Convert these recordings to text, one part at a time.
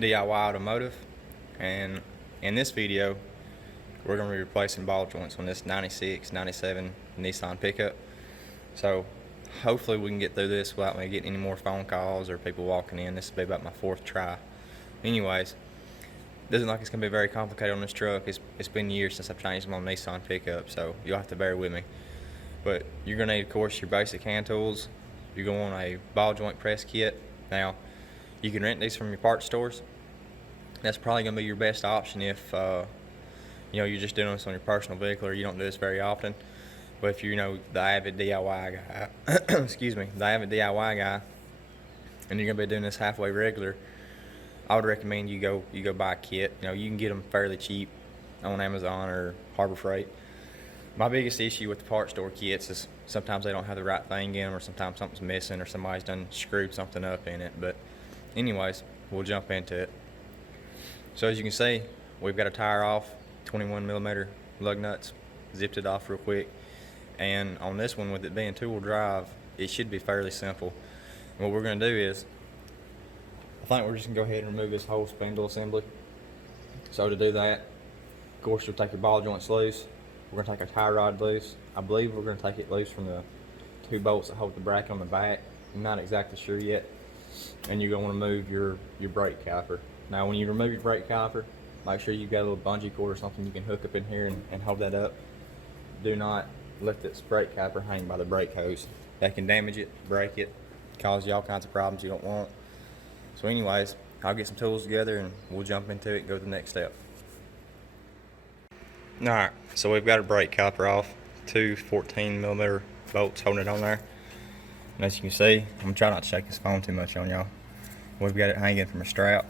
DIY Automotive, and in this video we're going to be replacing ball joints on this 96, 97 Nissan pickup. So hopefully we can get through this without me getting any more phone calls or people walking in. This will be about my 4th try. Anyways, doesn't look like it's going to be very complicated on this truck. It's been years since I've changed them on Nissan pickup, so you'll have to bear with me. But you're going to need, of course, your basic hand tools. You're going to want a ball joint press kit. Now, you can rent these from your parts stores. That's probably going to be your best option if you're just doing this on your personal vehicle or you don't do this very often. But if you're the avid DIY guy, excuse me, the avid DIY guy, and you're going to be doing this halfway regular, I would recommend you go buy a kit. You can get them fairly cheap on Amazon or Harbor Freight. My biggest issue with the parts store kits is sometimes they don't have the right thing in them, or sometimes something's missing, or somebody's done screwed something up in it. But anyways, we'll jump into it. So as you can see, we've got a tire off, 21mm lug nuts, zipped it off real quick. And on this one, with it being 2-wheel drive, it should be fairly simple. And what we're going to do is, I think we're just going to go ahead and remove this whole spindle assembly. So to do that, of course, you'll take your ball joints loose. We're going to take our tie rod loose. I believe we're going to take it loose from the 2 bolts that hold the bracket on the back. I'm not exactly sure yet. And you're going to want to move your brake caliper. Now when you remove your brake caliper, make sure you've got a little bungee cord or something you can hook up in here and hold that up. Do not let this brake caliper hang by the brake hose. That can damage it, break it, cause you all kinds of problems you don't want. So anyways, I'll get some tools together and we'll jump into it and go to the next step. Alright, so we've got our brake caliper off, 2 14mm bolts holding it on there. And as you can see, I'm going to try not to shake this phone too much on y'all. We've got it hanging from a strap.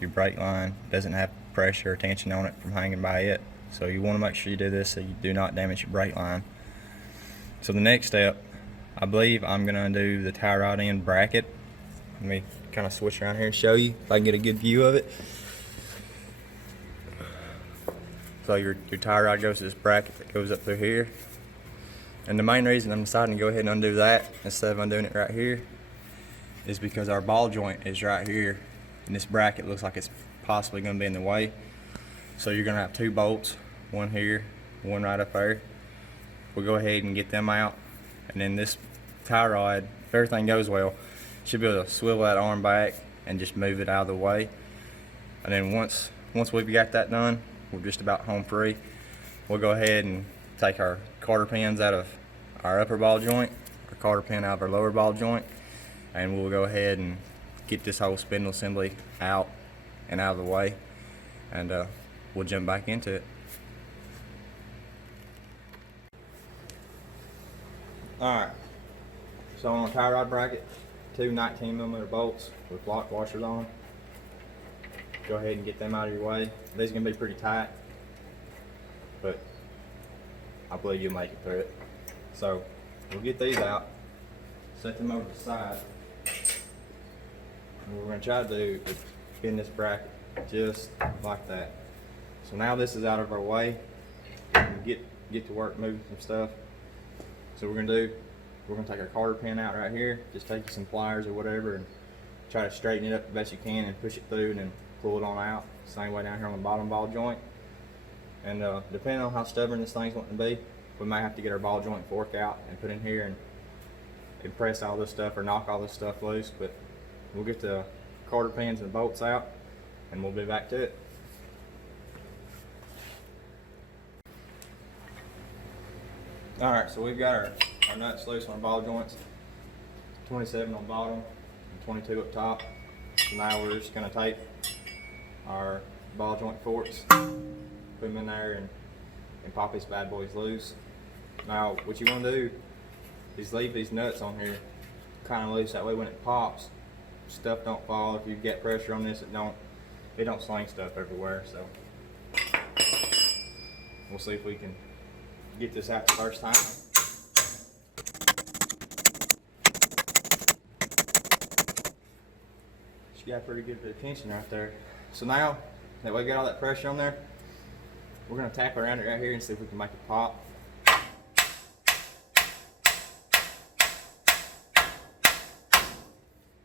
Your brake line doesn't have pressure or tension on it from hanging by it. So you want to make sure you do this so you do not damage your brake line. So the next step, I believe I'm going to undo the tie rod end bracket. Let me kind of switch around here and show you if I can get a good view of it. So your tie rod goes to this bracket that goes up through here. And the main reason I'm deciding to go ahead and undo that instead of undoing it right here is because our ball joint is right here and this bracket looks like it's possibly going to be in the way. So you're going to have 2 bolts, one here, one right up there. We'll go ahead and get them out, and then this tie rod, if everything goes well, should be able to swivel that arm back and just move it out of the way. And then once we've got that done, we're just about home free. We'll go ahead and take our cotter pins out of our upper ball joint, our cotter pin out of our lower ball joint, and we'll go ahead and get this whole spindle assembly out and out of the way, and we'll jump back into it. Alright, so on a tie rod bracket, 2 19mm bolts with lock washers on. Go ahead and get them out of your way. These are going to be pretty tight, but I believe you'll make it through it. So we'll get these out, set them over to the side, and what we're going to try to do is bend this bracket just like that. So now this is out of our way, we can get to work moving some stuff. So we're going to take our cotter pin out right here, just take you some pliers or whatever and try to straighten it up the best you can and push it through and then pull it on out. Same way down here on the bottom ball joint. And depending on how stubborn this thing's wanting to be, we may have to get our ball joint fork out and put in here and press all this stuff or knock all this stuff loose. But we'll get the cotter pins and bolts out and we'll be back to it. Alright, so we've got our nuts loose on our ball joints, 27 on the bottom and 22 up top. So now we're just going to tape our ball joint forks, put them in there and pop these bad boys loose. Now what you want to do is leave these nuts on here kind of loose, that way when it pops, stuff don't fall. If you get pressure on this, it don't sling stuff everywhere. So we'll see if we can get this out the first time. She got a pretty good bit of tension right there. So now that we got all that pressure on there, we're going to tap around it right here and see if we can make it pop.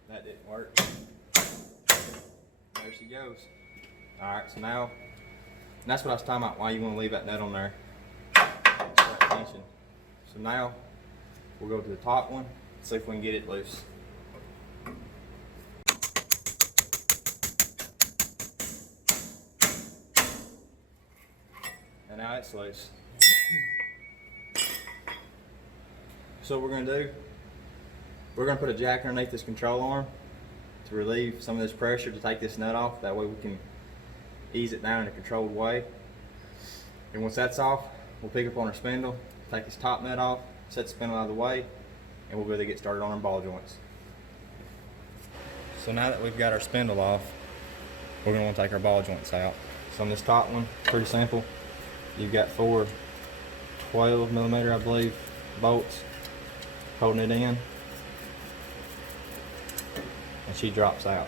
That didn't work. she goes. Alright, so now, and that's what I was talking about, why you want to leave that nut on there. That tension. So now, we'll go to the top one, see if we can get it loose. And now it's loose. So what we're going to do, we're going to put a jack underneath this control arm to relieve some of this pressure to take this nut off. That way we can ease it down in a controlled way. And once that's off, we'll pick up on our spindle, take this top nut off, set the spindle out of the way, and we'll be able to get started on our ball joints. So now that we've got our spindle off, we're going to want to take our ball joints out. So on this top one, pretty simple. You've got 4 12mm, I believe, bolts holding it in, and she drops out.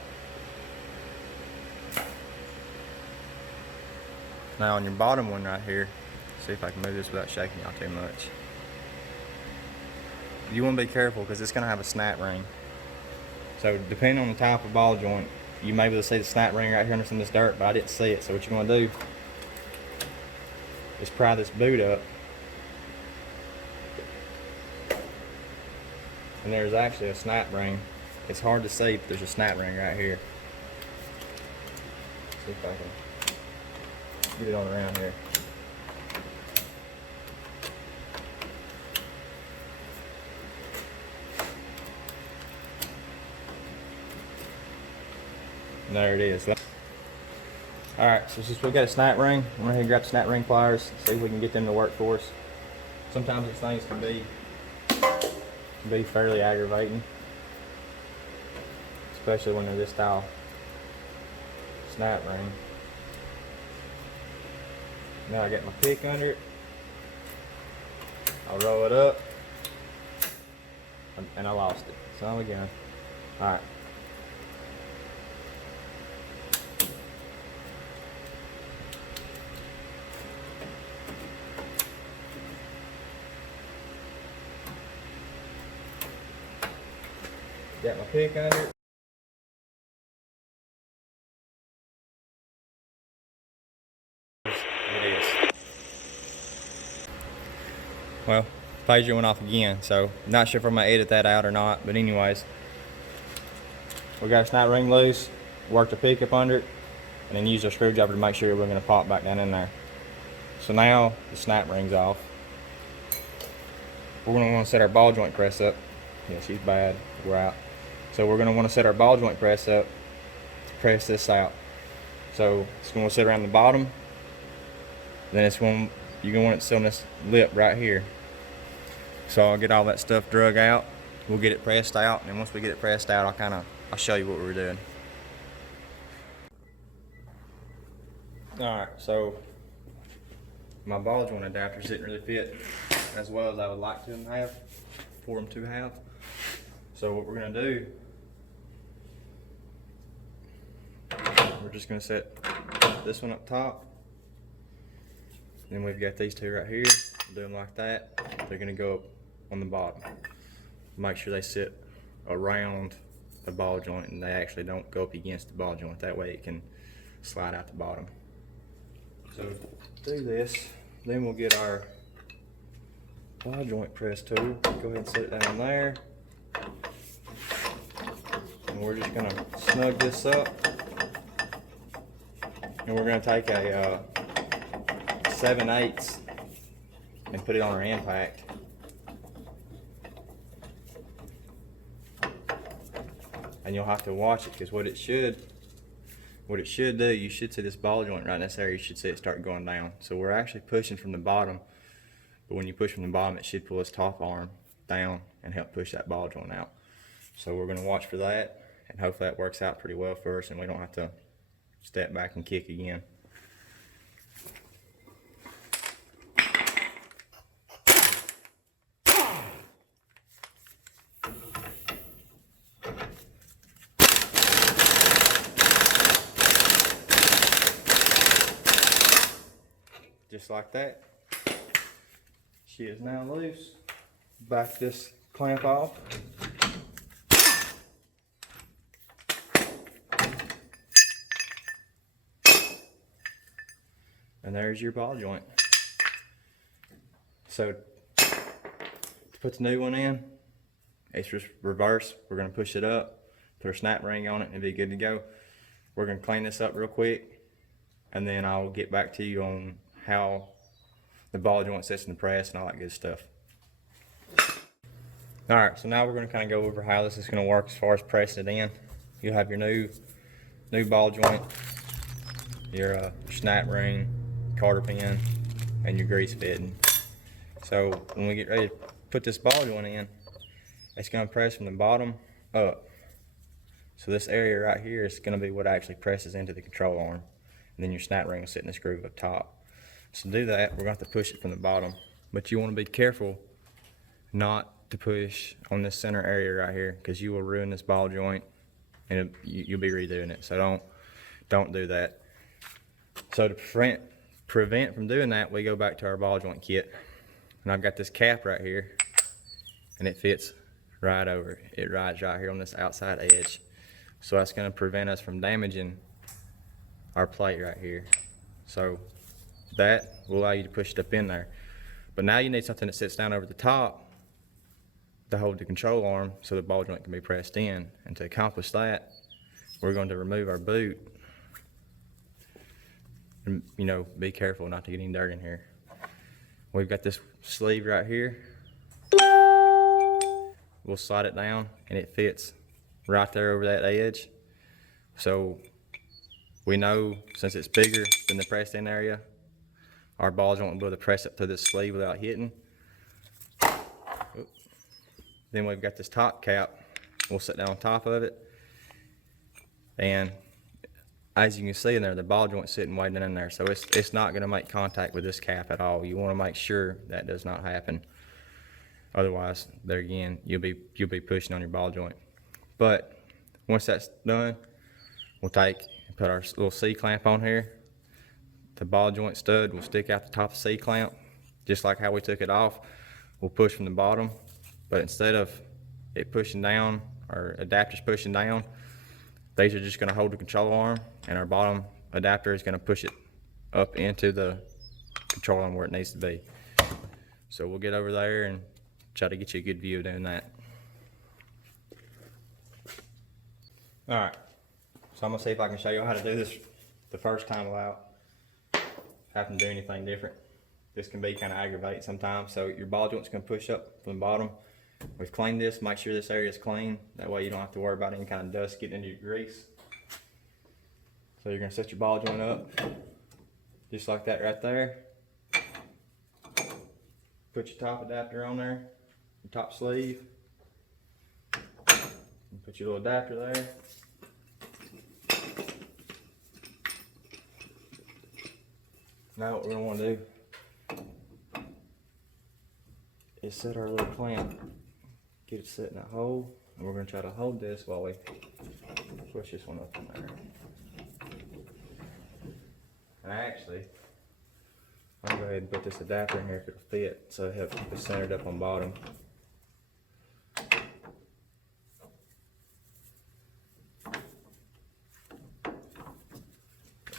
Now on your bottom one right here, see if I can move this without shaking y'all too much. You want to be careful because it's going to have a snap ring. So depending on the type of ball joint, you may be able to see the snap ring right here under some of this dirt, but I didn't see it. So what you're going to do is pry this boot up, and there's actually a snap ring. It's hard to see, but there's a snap ring right here. See if I can get it on around here. And there it is. Alright, so since we've got a snap ring, I'm going to grab the snap ring pliers, see if we can get them to work for us. Sometimes these things can be fairly aggravating, especially when they're this style snap ring. Now I got my pick under it. I'll roll it up, and I lost it. So again, all right. Got my pick under it. Well, pager went off again, so not sure if I'm gonna edit that out or not, but anyways, we got our snap ring loose, worked the pickup under it, and then used our screwdriver to make sure we're gonna pop back down in there. So now the snap ring's off. We're gonna want to set our ball joint press up. Yeah, she's bad. We're out. So we're gonna want to set our ball joint press up to press this out. So it's gonna sit around the bottom. Then you're gonna want it to sit on this lip right here. So I'll get all that stuff drug out. We'll get it pressed out, and once we get it pressed out, I'll show you what we're doing. Alright, so my ball joint adapters didn't really fit as well as I would like to have, for them to have. So what we're gonna do, we're just gonna set this one up top. Then we've got these two right here. Do them like that. They're gonna go up on the bottom. Make sure they sit around the ball joint and they actually don't go up against the ball joint. That way it can slide out the bottom. So do this, then we'll get our ball joint press tool. Go ahead and set it down there. And we're just gonna snug this up. And we're gonna take a 7/8 and put it on our impact. And you'll have to watch it, because what it should do, you should see this ball joint right in this area, you should see it start going down. So we're actually pushing from the bottom, but when you push from the bottom, it should pull this top arm down and help push that ball joint out. So we're gonna watch for that, and hopefully that works out pretty well for us and we don't have to step back and kick again. Just like that. She is now loose. Back this clamp off. And there's your ball joint. So to put the new one in, it's just reverse. We're gonna push it up, put a snap ring on it, and be good to go. We're gonna clean this up real quick, and then I'll get back to you on how the ball joint sits in the press and all that good stuff. All right, so now we're gonna kind of go over how this is gonna work as far as pressing it in. You'll have your new ball joint, your snap ring, cotter pin, and your grease fitting. So when we get ready to put this ball joint in, it's gonna press from the bottom up. So this area right here is gonna be what actually presses into the control arm. And then your snap ring will sit in this groove up top. So to do that, we're gonna have to push it from the bottom. But you wanna be careful not to push on this center area right here, because you will ruin this ball joint and you'll be redoing it. So don't do that. So to prevent from doing that, we go back to our ball joint kit. And I've got this cap right here, and it fits right over. It rides right here on this outside edge. So that's gonna prevent us from damaging our plate right here. So that will allow you to push it up in there. But now you need something that sits down over the top to hold the control arm so the ball joint can be pressed in. And to accomplish that, we're going to remove our boot. And, you know, be careful not to get any dirt in here. We've got this sleeve right here. We'll slide it down and it fits right there over that edge. So we know, since it's bigger than the pressed in area, our ball joint will be able to press up through this sleeve without hitting. Then we've got this top cap. We'll sit down on top of it. And as you can see in there, the ball joint's sitting way down in there. So it's not gonna make contact with this cap at all. You wanna make sure that does not happen. Otherwise, there again, you'll be pushing on your ball joint. But once that's done, we'll put our little C-clamp on here. The ball joint stud will stick out the top of the C-clamp, just like how we took it off. We'll push from the bottom, but instead of it pushing down, or adapters pushing down, these are just gonna hold the control arm, and our bottom adapter is gonna push it up into the control arm where it needs to be. So we'll get over there and try to get you a good view of doing that. All right, so I'm gonna see if I can show you how to do this the first time without having to do anything different. This can be kind of aggravating sometimes. So your ball joint's gonna push up from the bottom. We've cleaned this, make sure this area is clean. That way you don't have to worry about any kind of dust getting into your grease. So you're gonna set your ball joint up, just like that right there. Put your top adapter on there, your top sleeve. And put your little adapter there. Now what we're gonna wanna do is set our little clamp, get it set in that hole, and we're gonna try to hold this while we push this one up in there. And actually, I'm gonna go ahead and put this adapter in here if it'll fit, so it helps keep it centered up on bottom.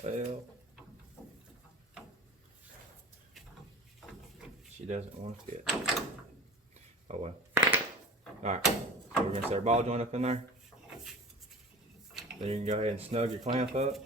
Well, she doesn't want to fit. Oh well. Alright, so we're going to set our ball joint up in there. Then you can go ahead and snug your clamp up.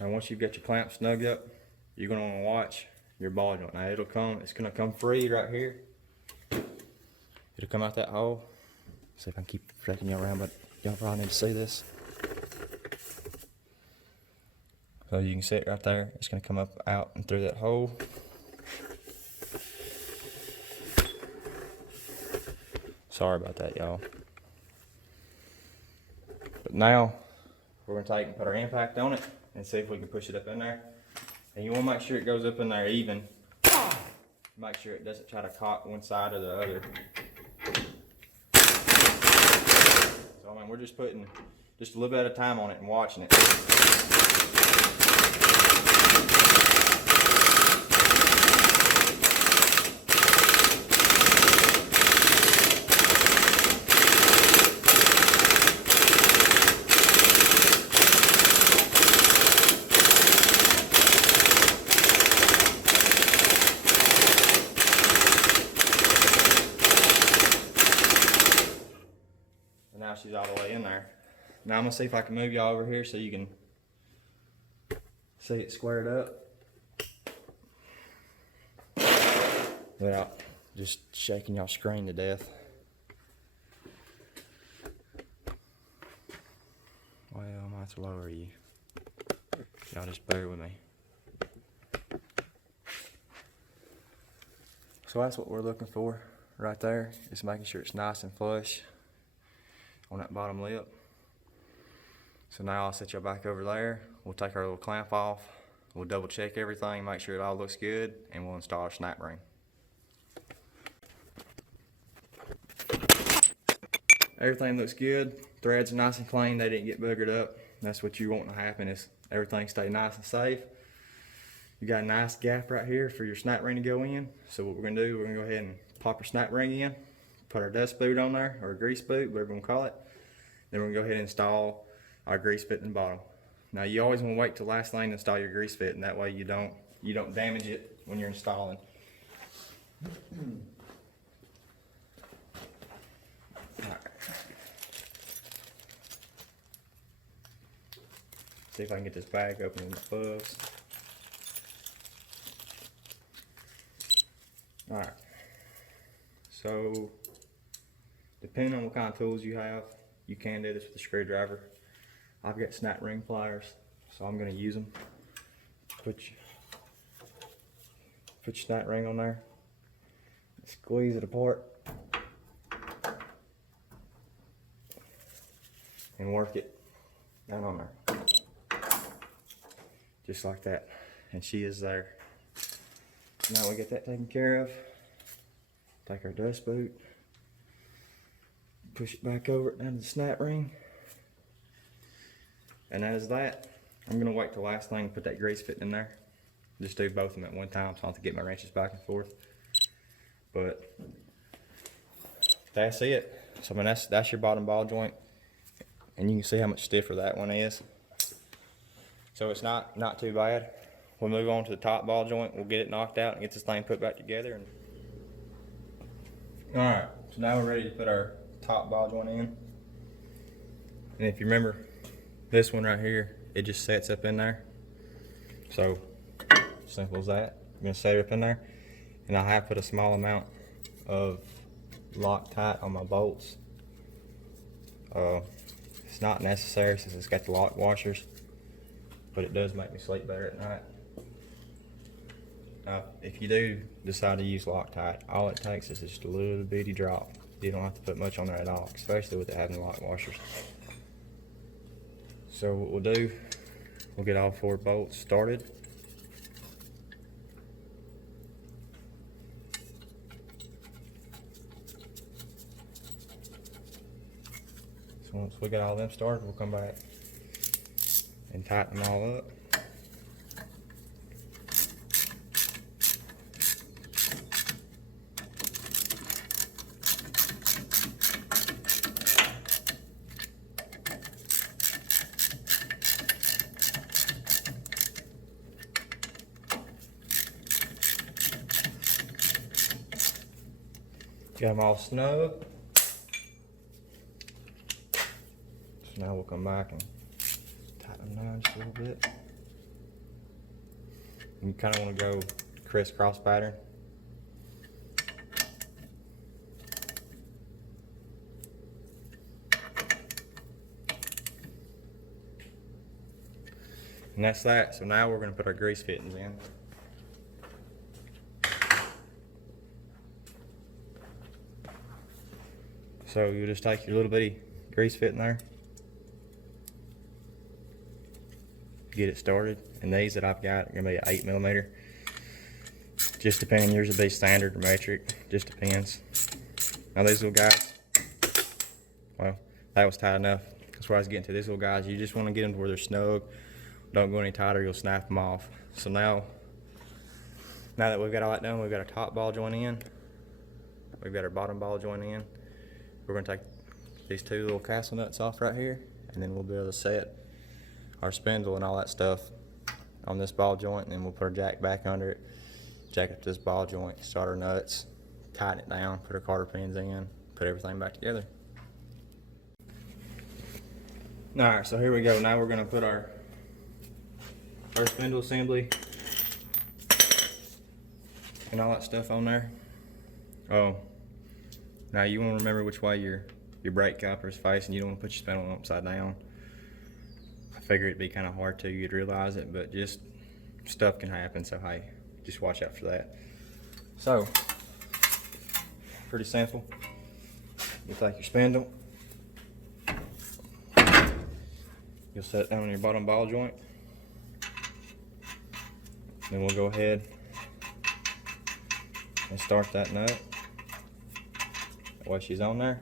And once you've got your clamp snugged up, you're going to want to watch your ball joint. Now it's going to come free right here. It'll come out that hole. See if I can keep flicking y'all around, but y'all probably need to see this. So you can see it right there. It's going to come up out and through that hole. Sorry about that, y'all. But now we're going to take and put our impact on it and see if we can push it up in there. And you want to make sure it goes up in there even. Make sure it doesn't try to cock one side or the other. So I mean, we're just putting just a little bit at a time on it and watching it. Now she's all the way in there. Now I'm gonna see if I can move y'all over here so you can see it squared up without just shaking y'all screen to death. Well, I might have to lower you. Y'all just bear with me. So that's what we're looking for right there. Is making sure it's nice and flush on that bottom lip. So now I'll set y'all back over there. We'll take our little clamp off. We'll double check everything, make sure it all looks good, and we'll install our snap ring. Everything looks good. Threads are nice and clean. They didn't get boogered up. That's what you want to happen, is everything stay nice and safe. You got a nice gap right here for your snap ring to go in. So what we're gonna do, we're gonna go ahead and pop our snap ring in, put our dust boot on there, or a grease boot, whatever you want to call it. Then we're gonna go ahead and install our grease fit in the bottom. Now you always want to wait till last thing to install your grease fit, and that way you don't damage it when you're installing. Alright. See if I can get this bag open in the bugs. Alright. So depending on what kind of tools you have, you can do this with a screwdriver. I've got snap ring pliers, so I'm going to use them. Put your snap ring on there, squeeze it apart, and work it down on there, just like that. And she is there. Now we get that taken care of. Take our dust boot, push it back over it down to the snap ring, and that is that. I'm gonna wait till last thing to put that grease fit in there. Just do both of them at one time, so I don't have to get my wrenches back and forth. But that's it. So I mean, that's your bottom ball joint, and you can see how much stiffer that one is. So it's not too bad. We'll move on to the top ball joint. We'll get it knocked out and get this thing put back together. Alright, so now we're ready to put our top ball joint in. And if you remember, this one right here, it just sets up in there. So, simple as that. I'm going to set it up in there. And I have put a small amount of Loctite on my bolts. It's not necessary since it's got the lock washers, but it does make me sleep better at night. Now, if you do decide to use Loctite, all it takes is just a little bitty drop. You don't have to put much on there at all, especially with it having lock washers. So what we'll do, we'll get all 4 bolts started. So once we get all them started, we'll come back and tighten them all up. Got them all snug. So now we'll come back and tighten them down just a little bit. You kind of want to go crisscross pattern. And that's that. So now we're going to put our grease fittings in. So you just take your little bitty grease fit in there, get it started. And these that I've got are gonna be an 8mm. Just depending, yours will be standard or metric, just depends. Now these little guys, well, that was tight enough. That's where I was getting to. These little guys, you just want to get them to where they're snug. Don't go any tighter, you'll snap them off. So now that we've got all that done, we've got our top ball joint in. We've got our bottom ball joint in. We're going to take these two little castle nuts off right here, and then we'll be able to set our spindle and all that stuff on this ball joint, and then we'll put our jack back under it, jack up this ball joint, start our nuts, tighten it down, put our cotter pins in, put everything back together. Alright, so here we go. Now we're going to put our spindle assembly and all that stuff on there. Oh, now you want to remember which way your brake caliper is facing. You don't want to put your spindle upside down. I figure it'd be kind of hard to, you'd realize it, but just stuff can happen, so hey, just watch out for that. So, pretty simple. You take your spindle, you'll set it down on your bottom ball joint, then we'll go ahead and start that nut. That way she's on there.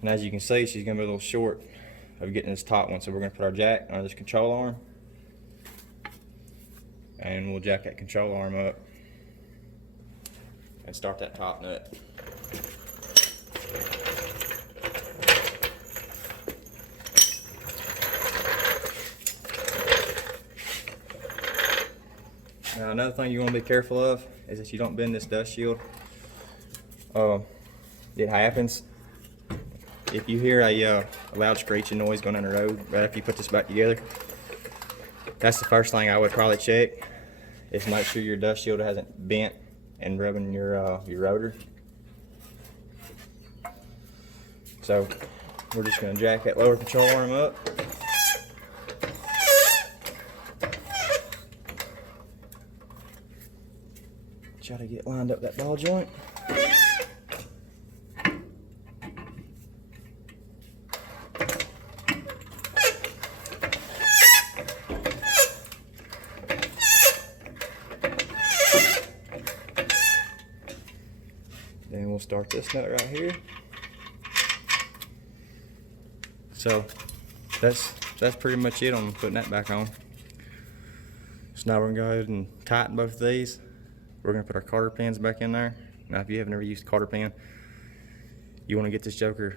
And as you can see, she's going to be a little short of getting this top one, so we're going to put our jack on this control arm, and we'll jack that control arm up and start that top nut. Now another thing you want to be careful of is that you don't bend this dust shield. It happens. If you hear a loud screeching noise going down the road right after you put this back together, that's the first thing I would probably check, is make sure your dust shield hasn't bent and rubbing your rotor. So we're just going to jack that lower control arm up. Try to get lined up that ball joint. Then we'll start this nut right here. So that's pretty much it on putting that back on. So now we're gonna go ahead and tighten both of these. We're gonna put our cotter pins back in there. Now if you haven't ever used a cotter pin, you wanna get this joker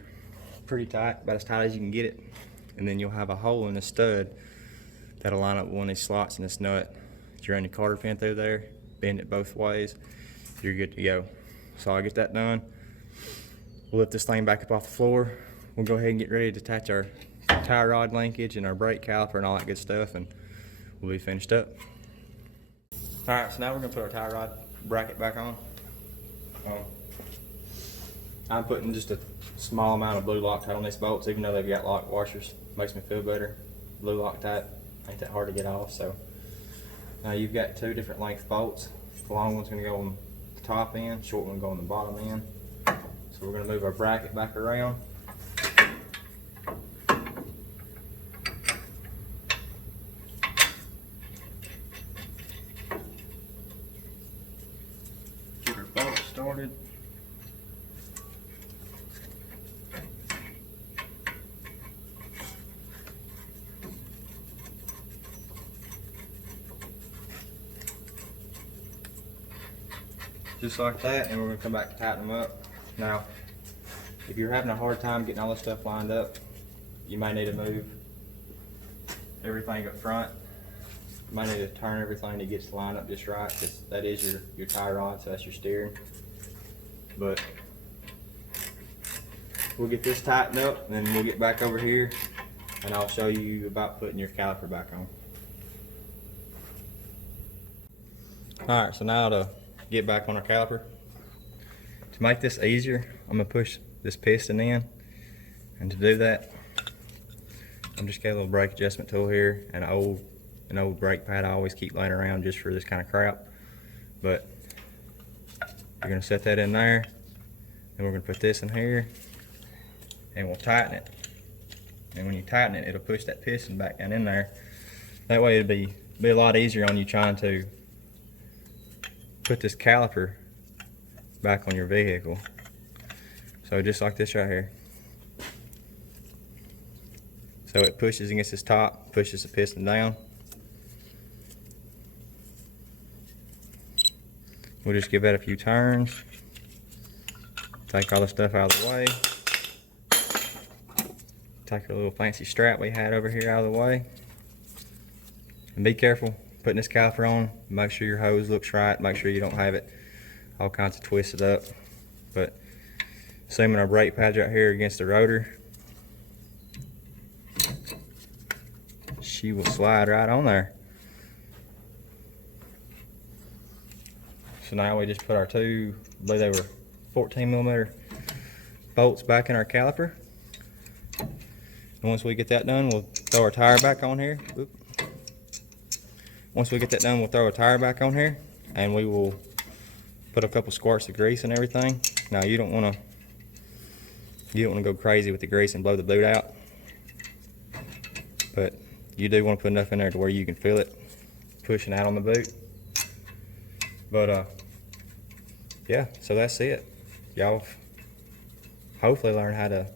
pretty tight, about as tight as you can get it. And then you'll have a hole in the stud that'll line up with one of these slots in this nut. If you run your cotter pin through there, bend it both ways, you're good to go. So I'll get that done. We'll lift this thing back up off the floor. We'll go ahead and get ready to attach our tie rod linkage and our brake caliper and all that good stuff, and we'll be finished up. Alright, so now we're going to put our tie rod bracket back on. I'm putting just a small amount of blue Loctite on these bolts, even though they've got lock washers. Makes me feel better. Blue Loctite ain't that hard to get off. So now you've got two different length bolts. The long one's going to go on the top end, short one will go on the bottom end. So we're going to move our bracket back around. Get our bolt started. Just like that, and we're going to come back and tighten them up. Now, if you're having a hard time getting all this stuff lined up, you might need to move everything up front. You might need to turn everything to get it lined up just right, because that is your tie rod, so that's your steering. But we'll get this tightened up, and then we'll get back over here, and I'll show you about putting your caliper back on. Alright, so now to get back on our caliper. To make this easier, I'm going to push this piston in, and to do that, I'm just got a little brake adjustment tool here, and an old brake pad I always keep laying around just for this kind of crap. But you're going to set that in there, and we're going to put this in here, and we'll tighten it. And when you tighten it, it'll push that piston back down in there. That way it'll be a lot easier on you trying to put this caliper back on your vehicle. So just like this right here. So it pushes against this top, pushes the piston down. We'll just give that a few turns. Take all the stuff out of the way. Take a little fancy strap we had over here out of the way. And be careful putting this caliper on. Make sure your hose looks right. Make sure you don't have it all kinds of twisted up. But assuming our brake pad's right here against the rotor, she will slide right on there. So now we just put our two, I believe they were 14mm bolts back in our caliper. And once we get that done, we'll throw our tire back on here. Once we get that done, we'll throw our tire back on here, and we will put a couple squirts of grease and everything. Now you don't want to go crazy with the grease and blow the boot out, but you do want to put enough in there to where you can feel it pushing out on the boot. But yeah, so that's it. Y'all hopefully learn how to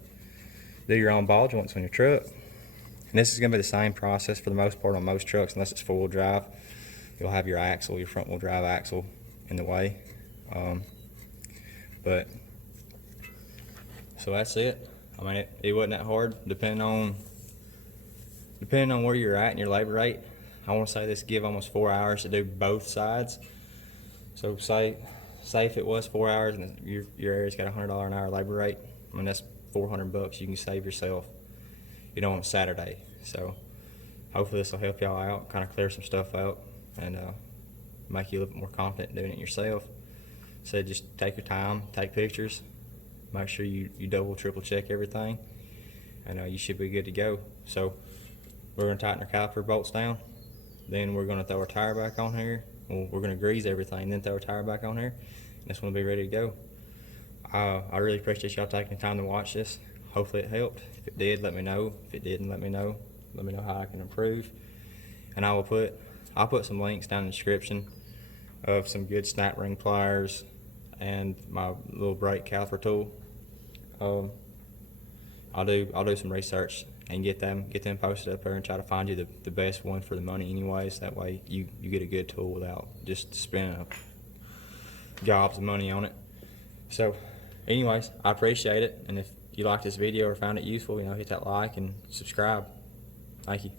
do your own ball joints on your truck. And this is going to be the same process for the most part on most trucks, unless it's four-wheel drive. You'll have your axle, your front-wheel drive axle in the way. But so that's it. I mean, it wasn't that hard, depending on where you're at and your labor rate. I want to say this give almost 4 hours to do both sides. So say if it was 4 hours and your area's got a $100 an hour labor rate, I mean that's $400 you can save yourself, you know, on Saturday. So hopefully this will help y'all out, kind of clear some stuff out, and make you a little bit more confident doing it yourself. So just take your time, take pictures, make sure you double, triple check everything, and you should be good to go. So we're going to tighten our caliper bolts down, then we're going to throw our tire back on here. Well, we're going to grease everything, then throw our tire back on here, and this one will be ready to go. I really appreciate y'all taking the time to watch this. Hopefully it helped. If it did, let me know. If it didn't, let me know. Let me know how I can improve. And I'll put some links down in the description of some good snap ring pliers and my little brake caliper tool. I'll do some research and get them posted up there and try to find you the best one for the money anyways. That way you get a good tool without just spending gobs of money on it. So anyways, I appreciate it, and if you liked this video or found it useful, hit that like and subscribe. Thank you.